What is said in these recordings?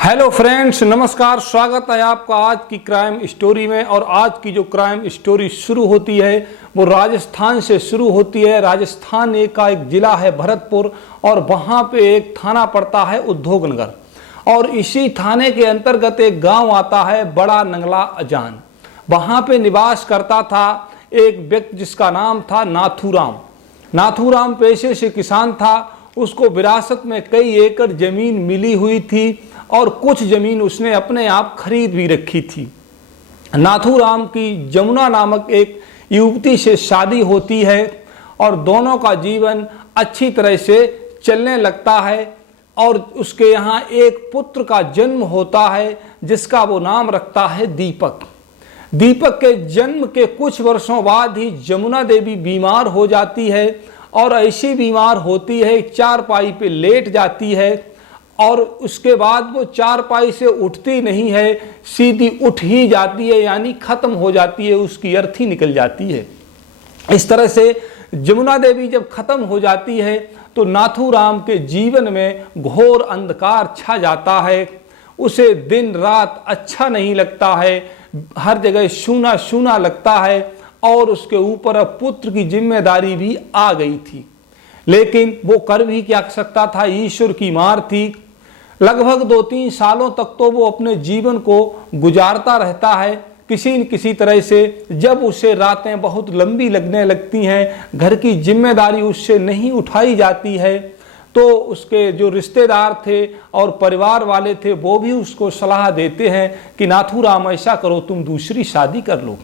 Hello friends, नमस्कार। स्वागत है आपका आज की क्राइम स्टोरी में। और आज की जो क्राइम स्टोरी शुरू होती है वो राजस्थान से शुरू होती है। राजस्थान का एक ज़िला है भरतपुर, और वहाँ पे एक थाना पड़ता है उद्योगनगर, और इसी थाने के अंतर्गत एक गांव आता है बड़ा नंगला अजान। वहाँ पे निवास करता था एक व्यक्ति जिसका नाम था नाथूराम। नाथूराम पेशे से किसान था। उसको विरासत में कई एकड़ जमीन मिली हुई थी और कुछ जमीन उसने अपने आप खरीद भी रखी थी। नाथूराम की जमुना नामक एक युवती से शादी होती है और दोनों का जीवन अच्छी तरह से चलने लगता है। और उसके यहाँ एक पुत्र का जन्म होता है जिसका वो नाम रखता है दीपक। दीपक के जन्म के कुछ वर्षों बाद ही जमुना देवी बीमार हो जाती है, और ऐसी बीमार होती है चारपाई पे लेट जाती है, और उसके बाद वो चारपाई से उठती नहीं है, सीधी उठ ही जाती है, यानी खत्म हो जाती है, उसकी अर्थी निकल जाती है। इस तरह से जमुना देवी जब खत्म हो जाती है तो नाथूराम के जीवन में घोर अंधकार छा जाता है। उसे दिन रात अच्छा नहीं लगता है, हर जगह सूना सूना लगता है, और उसके ऊपर अब पुत्र की जिम्मेदारी भी आ गई थी। लेकिन वो कर भी क्या सकता था, ईश्वर की मार थी। लगभग 2-3 सालों तक तो वो अपने जीवन को गुजारता रहता है किसी न किसी तरह से। जब उसे रातें बहुत लंबी लगने लगती हैं, घर की जिम्मेदारी उससे नहीं उठाई जाती है, तो उसके जो रिश्तेदार थे और परिवार वाले थे वो भी उसको सलाह देते हैं कि नाथूराम ऐसा करो, तुम दूसरी शादी कर लो।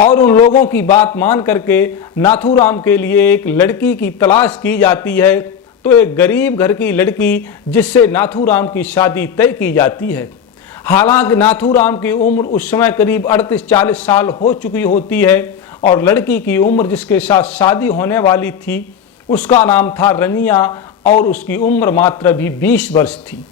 और उन लोगों की बात मान करके नाथूराम के लिए एक लड़की की तलाश की जाती है। तो एक गरीब घर की लड़की जिससे नाथूराम की शादी तय की जाती है। हालांकि नाथूराम की उम्र उस समय करीब 38-40 साल हो चुकी होती है, और लड़की की उम्र जिसके साथ शादी होने वाली थी उसका नाम था रनिया, और उसकी उम्र मात्र भी 20 वर्ष थी।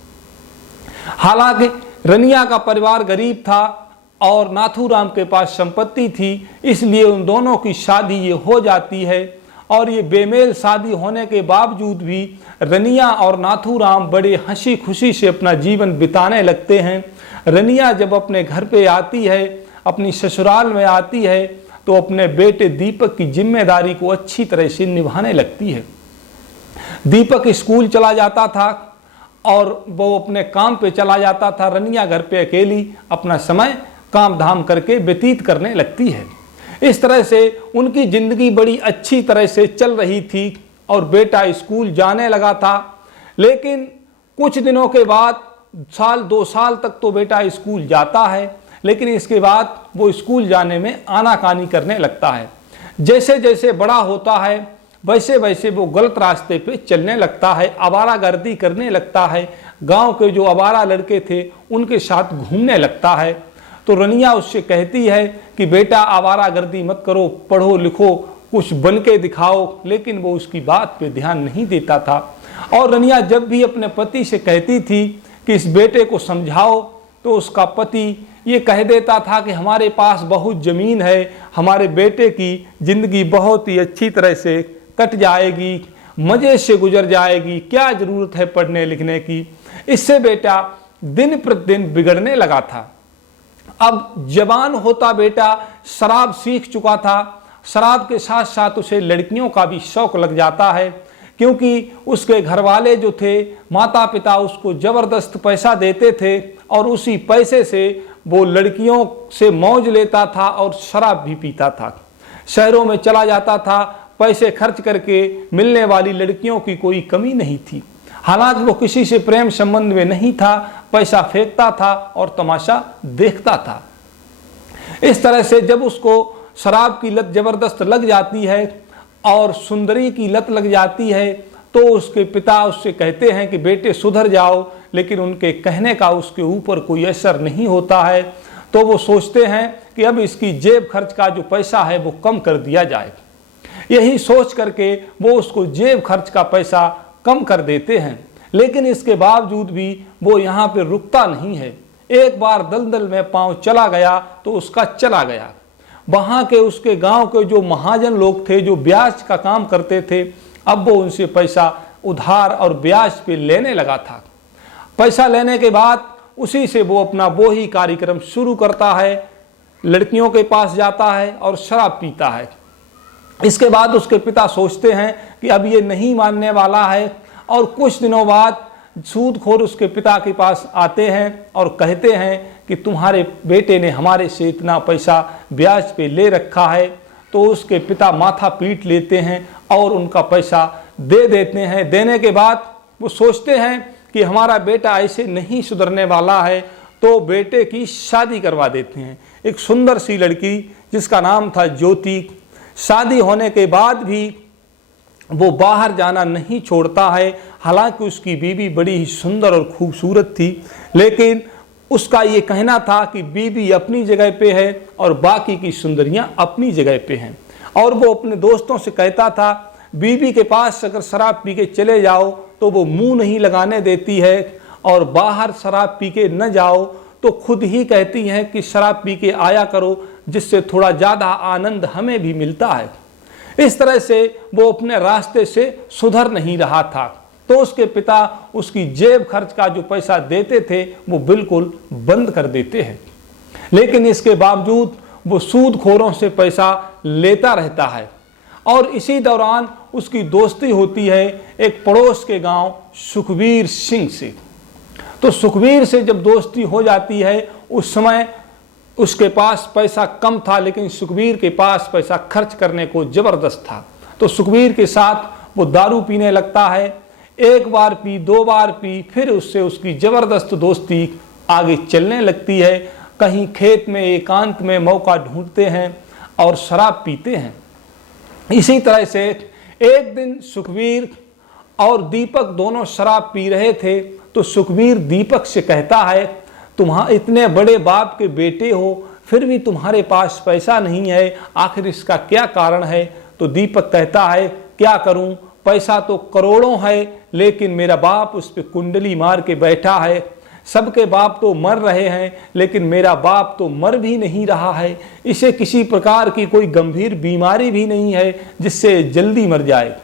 हालांकि रनिया का परिवार गरीब था और नाथूराम के पास संपत्ति थी, इसलिए उन दोनों की शादी ये हो जाती है। और ये बेमेल शादी होने के बावजूद भी रनिया और नाथूराम बड़े हंसी खुशी से अपना जीवन बिताने लगते हैं। रनिया जब अपने घर पे आती है, अपनी ससुराल में आती है, तो अपने बेटे दीपक की जिम्मेदारी को अच्छी तरह से निभाने लगती है। दीपक स्कूल चला जाता था और वो अपने काम पे चला जाता था। रनिया घर पे अकेली अपना समय काम धाम करके व्यतीत करने लगती है। इस तरह से उनकी जिंदगी बड़ी अच्छी तरह से चल रही थी और बेटा स्कूल जाने लगा था। लेकिन कुछ दिनों के बाद 1-2 साल तक तो बेटा स्कूल जाता है, लेकिन इसके बाद वो स्कूल जाने में आनाकानी करने लगता है। जैसे जैसे बड़ा होता है वैसे वैसे वो गलत रास्ते पे चलने लगता है, आवारागर्दी करने लगता है, गांव के जो आवारा लड़के थे उनके साथ घूमने लगता है। तो रनिया उससे कहती है कि बेटा आवारागर्दी मत करो, पढ़ो लिखो, कुछ बन के दिखाओ, लेकिन वो उसकी बात पे ध्यान नहीं देता था। और रनिया जब भी अपने पति से कहती थी कि इस बेटे को समझाओ, तो उसका पति ये कह देता था कि हमारे पास बहुत ज़मीन है, हमारे बेटे की ज़िंदगी बहुत ही अच्छी तरह से कट जाएगी, मज़े से गुजर जाएगी, क्या ज़रूरत है पढ़ने लिखने की। इससे बेटा दिन प्रतिदिन बिगड़ने लगा था। अब जवान होता बेटा शराब सीख चुका था। शराब के साथ साथ उसे लड़कियों का भी शौक लग जाता है, क्योंकि उसके घर वाले जो थे, माता पिता उसको ज़बरदस्त पैसा देते थे, और उसी पैसे से वो लड़कियों से मौज लेता था और शराब भी पीता था। शहरों में चला जाता था, पैसे खर्च करके मिलने वाली लड़कियों की कोई कमी नहीं थी। हालांकि वो किसी से प्रेम संबंध में नहीं था, पैसा फेंकता था और तमाशा देखता था। इस तरह से जब उसको शराब की लत जबरदस्त लग जाती है और सुंदरी की लत लग जाती है, तो उसके पिता उससे कहते हैं कि बेटे सुधर जाओ, लेकिन उनके कहने का उसके ऊपर कोई असर नहीं होता है। तो वो सोचते हैं कि अब इसकी जेब खर्च का जो पैसा है वो कम कर दिया जाए। यही सोच करके वो उसको जेब खर्च का पैसा कम कर देते हैं। लेकिन इसके बावजूद भी वो यहाँ पे रुकता नहीं है। एक बार दलदल में पांव चला गया तो उसका चला गया। वहाँ के उसके गांव के जो महाजन लोग थे, जो ब्याज का काम करते थे, अब वो उनसे पैसा उधार और ब्याज पे लेने लगा था। पैसा लेने के बाद उसी से वो अपना वो ही कार्यक्रम शुरू करता है, लड़कियों के पास जाता है और शराब पीता है। इसके बाद उसके पिता सोचते हैं कि अब ये नहीं मानने वाला है, और कुछ दिनों बाद सूदखोर उसके पिता के पास आते हैं और कहते हैं कि तुम्हारे बेटे ने हमारे से इतना पैसा ब्याज पे ले रखा है। तो उसके पिता माथा पीट लेते हैं और उनका पैसा दे देते हैं। देने के बाद वो सोचते हैं कि हमारा बेटा ऐसे नहीं सुधरने वाला है, तो बेटे की शादी करवा देते हैं। एक सुंदर सी लड़की जिसका नाम था ज्योति। शादी होने के बाद भी वो बाहर जाना नहीं छोड़ता है। हालांकि उसकी बीवी बड़ी ही सुंदर और खूबसूरत थी, लेकिन उसका ये कहना था कि बीवी अपनी जगह पे है और बाकी की सुंदरियां अपनी जगह पे हैं। और वो अपने दोस्तों से कहता था, बीवी के पास अगर शराब पी के चले जाओ तो वो मुंह नहीं लगाने देती है, और बाहर शराब पी के न जाओ तो खुद ही कहती हैं कि शराब पी के आया करो, जिससे थोड़ा ज़्यादा आनंद हमें भी मिलता है। इस तरह से वो अपने रास्ते से सुधर नहीं रहा था। तो उसके पिता उसकी जेब खर्च का जो पैसा देते थे वो बिल्कुल बंद कर देते हैं, लेकिन इसके बावजूद वो सूदखोरों से पैसा लेता रहता है। और इसी दौरान उसकी दोस्ती होती है एक पड़ोस के गांव सुखवीर सिंह से। तो सुखवीर से जब दोस्ती हो जाती है, उस समय उसके पास पैसा कम था, लेकिन सुखवीर के पास पैसा खर्च करने को जबरदस्त था। तो सुखवीर के साथ वो दारू पीने लगता है। एक बार पी, दो बार पी, फिर उससे उसकी जबरदस्त दोस्ती आगे चलने लगती है। कहीं खेत में एकांत में मौका ढूंढते हैं और शराब पीते हैं। इसी तरह से एक दिन सुखवीर और दीपक दोनों शराब पी रहे थे। तो सुखवीर दीपक से कहता है, तुम्हारे इतने बड़े बाप के बेटे हो, फिर भी तुम्हारे पास पैसा नहीं है, आखिर इसका क्या कारण है? तो दीपक कहता है, क्या करूं, पैसा तो करोड़ों है, लेकिन मेरा बाप उस पर कुंडली मार के बैठा है। सबके बाप तो मर रहे हैं, लेकिन मेरा बाप तो मर भी नहीं रहा है। इसे किसी प्रकार की कोई गंभीर बीमारी भी नहीं है जिससे जल्दी मर जाए।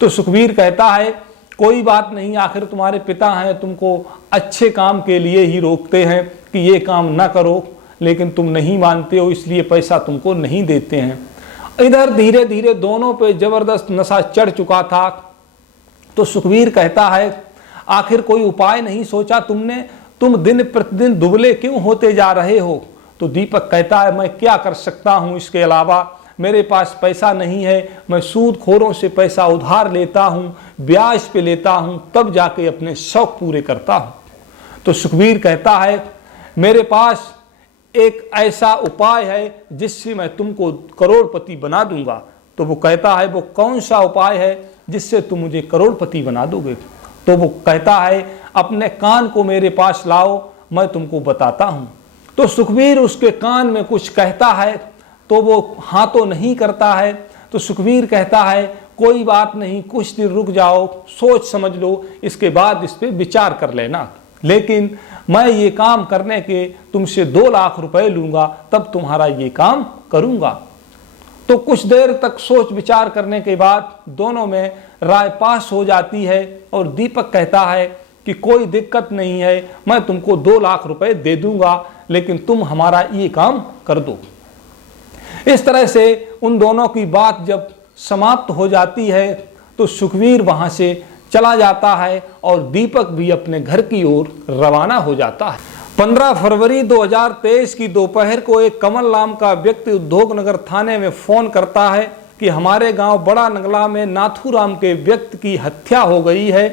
तो सुखवीर कहता है, कोई बात नहीं, आखिर तुम्हारे पिता हैं, तुमको अच्छे काम के लिए ही रोकते हैं कि ये काम ना करो, लेकिन तुम नहीं मानते हो, इसलिए पैसा तुमको नहीं देते हैं। इधर धीरे धीरे दोनों पे जबरदस्त नशा चढ़ चुका था। तो सुखवीर कहता है, आखिर कोई उपाय नहीं सोचा तुमने? तुम दिन प्रतिदिन दुबले क्यों होते जा रहे हो? तो दीपक कहता है, मैं क्या कर सकता हूँ, इसके अलावा मेरे पास पैसा नहीं है। मैं सूदखोरों से पैसा उधार लेता हूँ, ब्याज पे लेता हूँ, तब जाके अपने शौक पूरे करता हूँ। तो सुखवीर कहता है, मेरे पास एक ऐसा उपाय है जिससे मैं तुमको करोड़पति बना दूंगा। तो वो कहता है, वो कौन सा उपाय है जिससे तुम मुझे करोड़पति बना दोगे? तो वो कहता है, अपने कान को मेरे पास लाओ, मैं तुमको बताता हूँ। तो सुखवीर उसके कान में कुछ कहता है, तो वो हाँ तो नहीं करता है। तो सुखवीर कहता है, कोई बात नहीं, कुछ दिन रुक जाओ, सोच समझ लो, इसके बाद इस पे विचार कर लेना, लेकिन मैं ये काम करने के तुमसे 2 लाख रुपए लूंगा, तब तुम्हारा ये काम करूंगा। तो कुछ देर तक सोच विचार करने के बाद दोनों में राय पास हो जाती है, और दीपक कहता है कि कोई दिक्कत नहीं है, मैं तुमको 2 लाख रुपए दे दूंगा, लेकिन तुम हमारा ये काम कर दो। इस तरह से उन दोनों की बात जब समाप्त हो जाती है, तो सुखवीर वहां से चला जाता है और दीपक भी अपने घर की ओर रवाना हो जाता है। 15 फरवरी 2023 की दोपहर को एक कमल नाम का व्यक्ति उद्योगनगर थाने में फोन करता है कि हमारे गांव बड़ा नंगला में नाथूराम के व्यक्ति की हत्या हो गई है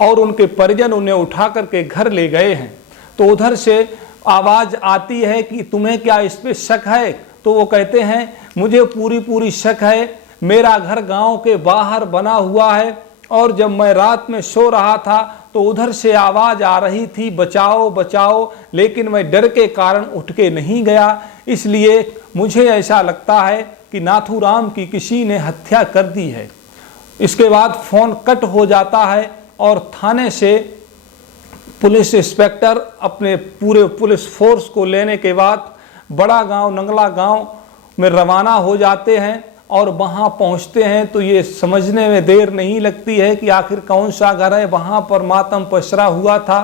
और उनके परिजन उन्हें उठा करके घर ले गए हैं। तो उधर से आवाज आती है कि तुम्हें क्या इस पे शक है? तो वो कहते हैं, मुझे पूरी शक है। मेरा घर गांव के बाहर बना हुआ है, और जब मैं रात में सो रहा था तो उधर से आवाज आ रही थी, बचाओ बचाओ, लेकिन मैं डर के कारण उठ के नहीं गया। इसलिए मुझे ऐसा लगता है कि नाथूराम की किसी ने हत्या कर दी है। इसके बाद फोन कट हो जाता है और थाने से पुलिस इंस्पेक्टर अपने पूरे पुलिस फोर्स को लेने के बाद बड़ा गांव नंगला गांव में रवाना हो जाते हैं। और वहां पहुंचते हैं तो ये समझने में देर नहीं लगती है कि आखिर कौन सा घर है। वहां पर मातम पसरा हुआ था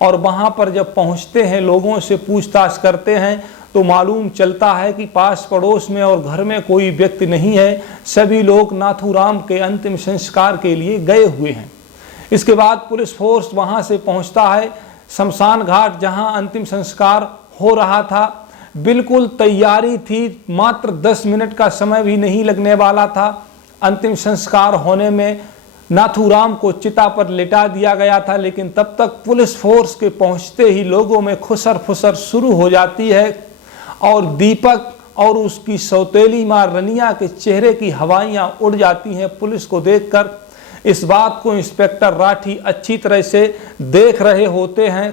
और वहाँ पर जब पहुँचते हैं, लोगों से पूछताछ करते हैं तो मालूम चलता है कि पास पड़ोस में और घर में कोई व्यक्ति नहीं है, सभी लोग नाथूराम के अंतिम संस्कार के लिए गए हुए हैं। इसके बाद पुलिस फोर्स वहाँ से पहुँचता है शमशान घाट, जहाँ अंतिम संस्कार हो रहा था। बिल्कुल तैयारी थी, मात्र 10 मिनट का समय भी नहीं लगने वाला था। अंतिम संस्कार होने में नाथूराम को चिता पर लिटा दिया गया था, लेकिन तब तक पुलिस फोर्स के पहुंचते ही लोगों में खुसर फुसर शुरू हो जाती है और दीपक और उसकी सौतेली मां रनिया के चेहरे की हवाइयां उड़ जाती हैं पुलिस को देखकर। इस बात को इंस्पेक्टर राठी अच्छी तरह से देख रहे होते हैं,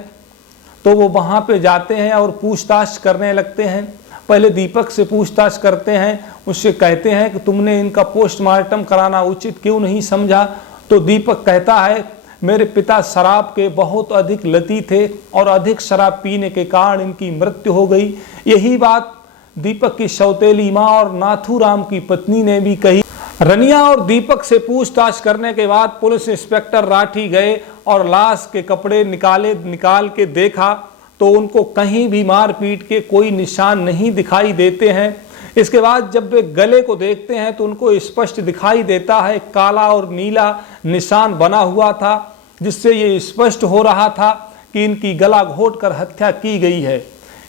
तो वो वहाँ पे जाते हैं और पूछताछ करने लगते हैं। पहले दीपक से पूछताछ करते हैं, उससे कहते हैं कि तुमने इनका पोस्टमार्टम कराना उचित क्यों नहीं समझा। तो दीपक कहता है, मेरे पिता शराब के बहुत अधिक लती थे और अधिक शराब पीने के कारण इनकी मृत्यु हो गई। यही बात दीपक की सौतेली माँ और नाथूराम की पत्नी ने भी कही। रनिया और दीपक से पूछताछ करने के बाद पुलिस इंस्पेक्टर राठी गए और लाश के कपड़े निकाल के देखा तो उनको कहीं भी मारपीट के कोई निशान नहीं दिखाई देते हैं। इसके बाद जब वे गले को देखते हैं तो उनको स्पष्ट दिखाई देता है काला और नीला निशान बना हुआ था, जिससे ये स्पष्ट हो रहा था कि इनकी गला घोंटकर हत्या की गई है।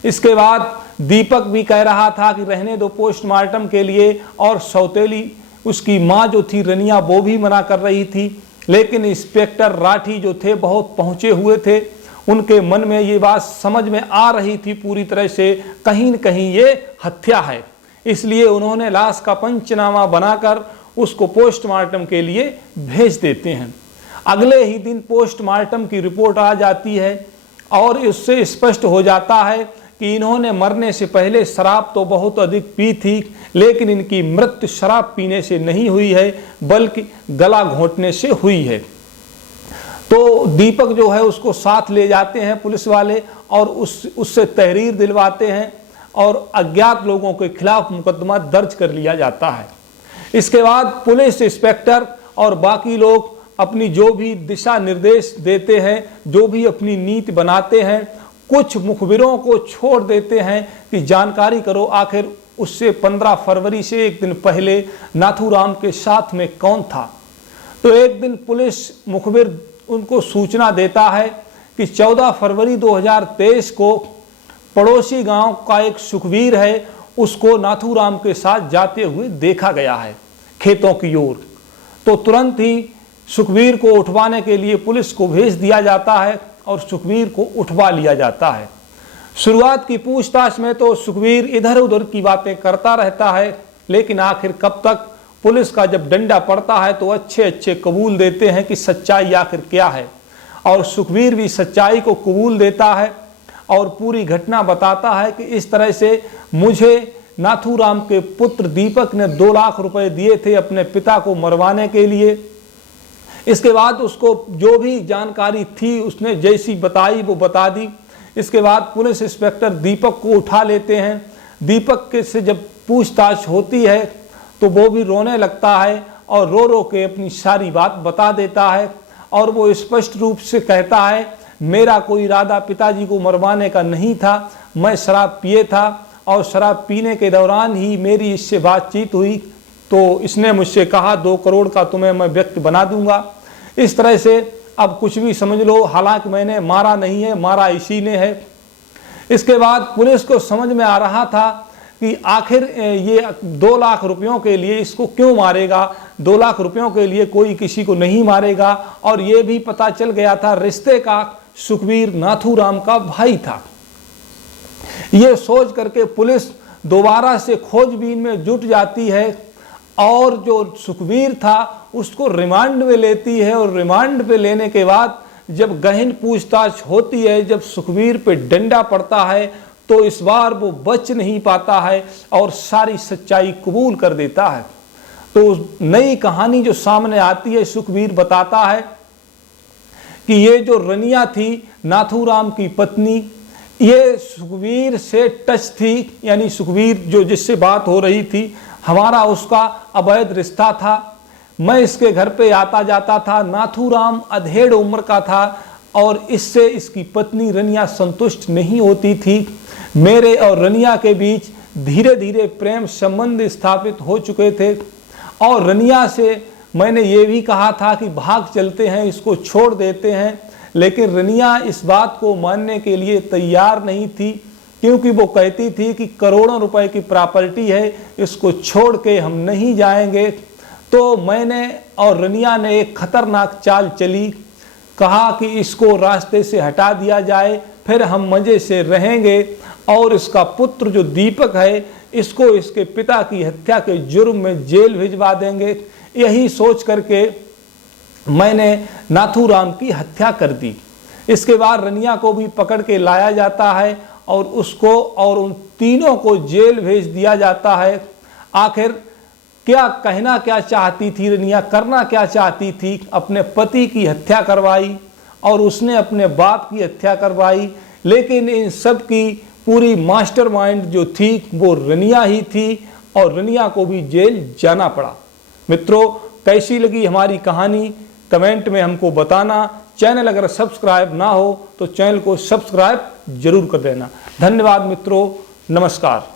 इसके बाद दीपक भी कह रहा था कि रहने दो पोस्टमार्टम के लिए, और सौतेली उसकी माँ जो थी रनिया वो भी मना कर रही थी। लेकिन इंस्पेक्टर राठी जो थे बहुत पहुँचे हुए थे, उनके मन में ये बात समझ में आ रही थी पूरी तरह से, कहीं न कहीं ये हत्या है। इसलिए उन्होंने लाश का पंचनामा बनाकर उसको पोस्टमार्टम के लिए भेज देते हैं। अगले ही दिन पोस्टमार्टम की रिपोर्ट आ जाती है और उससे स्पष्ट हो जाता है कि इन्होंने मरने से पहले शराब तो बहुत अधिक पी थी, लेकिन इनकी मृत्यु शराब पीने से नहीं हुई है बल्कि गला घोंटने से हुई है। तो दीपक जो है उसको साथ ले जाते हैं पुलिस वाले और उससे तहरीर दिलवाते हैं और अज्ञात लोगों के खिलाफ मुकदमा दर्ज कर लिया जाता है। इसके बाद पुलिस इंस्पेक्टर और बाकी लोग अपनी जो भी दिशा निर्देश देते हैं, जो भी अपनी नीति बनाते हैं, कुछ मुखबिरों को छोड़ देते हैं कि जानकारी करो आखिर उससे 15 फरवरी से एक दिन पहले नाथूराम के साथ में कौन था। तो एक दिन पुलिस मुखबिर उनको सूचना देता है कि 14 फरवरी 2023 को पड़ोसी गांव का एक सुखवीर है, उसको नाथूराम के साथ जाते हुए देखा गया है खेतों की ओर। तो तुरंत ही सुखवीर को उठवाने के लिए पुलिस को भेज दिया जाता है और सुखवीर को उठवा लिया जाता है। शुरुआत की पूछताछ में तो सुखवीर इधर उधर की बातें करता रहता है, लेकिन आखिर कब तक पुलिस का जब डंडा पड़ता है तो अच्छे अच्छे कबूल देते हैं कि सच्चाई आखिर क्या है, और सुखवीर भी सच्चाई को कबूल देता है और पूरी घटना बताता है कि इस तरह से मुझे नाथूराम के पुत्र दीपक ने 2 लाख रुपए दिए थे अपने पिता को मरवाने के लिए। इसके बाद उसको जो भी जानकारी थी उसने जैसी बताई वो बता दी। इसके बाद पुलिस इंस्पेक्टर दीपक को उठा लेते हैं। दीपक के से जब पूछताछ होती है तो वो भी रोने लगता है और रो रो के अपनी सारी बात बता देता है और वो स्पष्ट रूप से कहता है, मेरा कोई इरादा पिताजी को मरवाने का नहीं था, मैं शराब पिए था और शराब पीने के दौरान ही मेरी इससे बातचीत हुई तो इसने मुझसे कहा 2 करोड़ का तुम्हें मैं व्यक्ति बना दूंगा। इस तरह से अब कुछ भी समझ लो, हालांकि मैंने मारा नहीं है, मारा इसी ने है। इसके बाद पुलिस को समझ में आ रहा था कि आखिर ये 2 लाख रुपयों के लिए इसको क्यों मारेगा, 2 लाख रुपयों के लिए कोई किसी को नहीं मारेगा। और ये भी पता चल गया था रिश्ते का सुखवीर नाथूराम का भाई था। ये सोच करके पुलिस दोबारा से खोजबीन में जुट जाती है और जो सुखवीर था उसको रिमांड में लेती है। और रिमांड पे लेने के बाद जब गहन पूछताछ होती है, जब सुखवीर पे डंडा पड़ता है तो इस बार वो बच नहीं पाता है और सारी सच्चाई कबूल कर देता है। तो नई कहानी जो सामने आती है, सुखवीर बताता है कि ये जो रनिया थी नाथूराम की पत्नी, ये सुखवीर से टच थी, यानी सुखवीर जो जिससे बात हो रही थी, हमारा उसका अवैध रिश्ता था। मैं इसके घर पे आता जाता था। नाथूराम अधेड़ उम्र का था और इससे इसकी पत्नी रनिया संतुष्ट नहीं होती थी। मेरे और रनिया के बीच धीरे धीरे प्रेम संबंध स्थापित हो चुके थे और रनिया से मैंने ये भी कहा था कि भाग चलते हैं, इसको छोड़ देते हैं, लेकिन रनिया इस बात को मानने के लिए तैयार नहीं थी, क्योंकि वो कहती थी कि करोड़ों रुपए की प्रॉपर्टी है, इसको छोड़ के हम नहीं जाएंगे। तो मैंने और रनिया ने एक खतरनाक चाल चली, कहा कि इसको रास्ते से हटा दिया जाए, फिर हम मज़े से रहेंगे और इसका पुत्र जो दीपक है इसको इसके पिता की हत्या के जुर्म में जेल भिजवा देंगे। यही सोच करके मैंने नाथूराम की हत्या कर दी। इसके बाद रनिया को भी पकड़ के लाया जाता है और उसको और उन तीनों को जेल भेज दिया जाता है। आखिर क्या कहना क्या चाहती थी रनिया, करना क्या चाहती थी? अपने पति की हत्या करवाई और उसने अपने बाप की हत्या करवाई, लेकिन इन सब की पूरी मास्टरमाइंड जो थी वो रनिया ही थी और रनिया को भी जेल जाना पड़ा। मित्रों, कैसी लगी हमारी कहानी कमेंट में हमको बताना। चैनल अगर सब्सक्राइब ना हो तो चैनल को सब्सक्राइब जरूर कर देना। धन्यवाद मित्रों, नमस्कार।